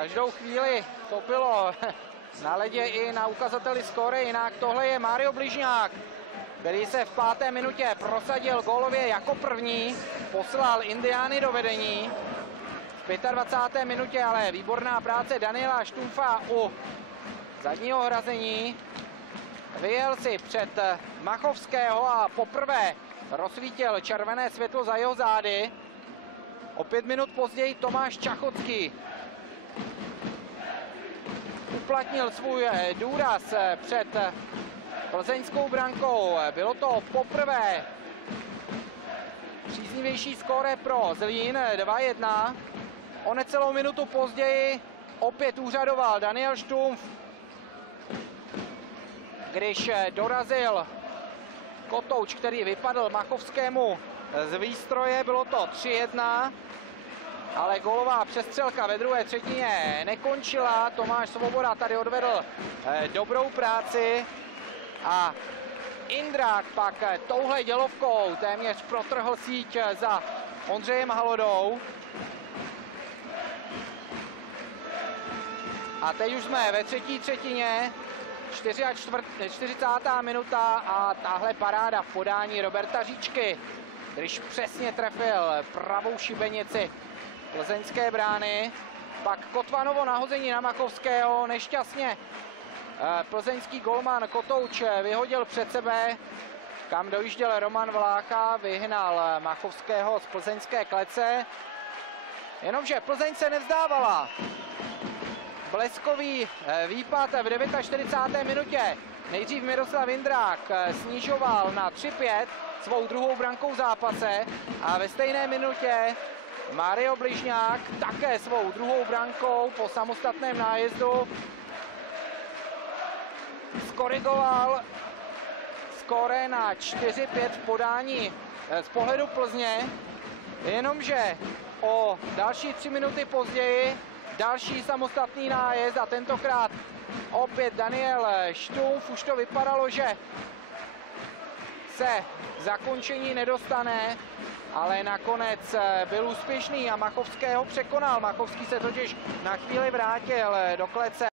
Každou chvíli to bylo na ledě i na ukazateli skóre jinak. Tohle je Mário Bližňák, který se v 5. minutě prosadil gólově jako první, poslal Indiány do vedení. V 25. minutě ale výborná práce Daniela Štumfa u zadního hrazení. Vyjel si před Machovského a poprvé rozsvítil červené světlo za jeho zády. O 5 minut později Tomáš Čachocký uplatnil svůj důraz před plzeňskou brankou. Bylo to poprvé příznivější skóre pro Zlín 2-1. O necelou minutu později opět úřadoval Daniel Štumf, když dorazil kotouč, který vypadl Machovskému z výstroje. Bylo to 3-1, ale gólová přestřelka ve druhé třetině nekončila. Tomáš Svoboda tady odvedl dobrou práci a Indrák pak touhle dělovkou téměř protrhl síť za Ondřejem Halodou. A teď už jsme ve třetí třetině, 40. minuta a tahle paráda v podání Roberta Říčky, když přesně trefil pravou šibenici plzeňské brány. Pak Kotvanovo nahození na Machovského, nešťastně plzeňský golman Kotouč vyhodil před sebe, kam dojížděl Roman Vlácha, vyhnal Machovského z plzeňské klece. Jenomže Plzeň se nevzdávala. Bleskový výpad v 49. minutě. Nejdřív Miroslav Indrák snižoval na 3-5 svou druhou brankou v zápase a ve stejné minutě Mário Bližňák také svou druhou brankou po samostatném nájezdu skorigoval skóre na 4-5 v podání z pohledu Plzně, jenomže o další 3 minuty později další samostatný nájezd a tentokrát opět Daniel Štumf. Už to vypadalo, že se zakončení nedostane, ale nakonec byl úspěšný a Machovského překonal. Machovský se totiž na chvíli vrátil do klece.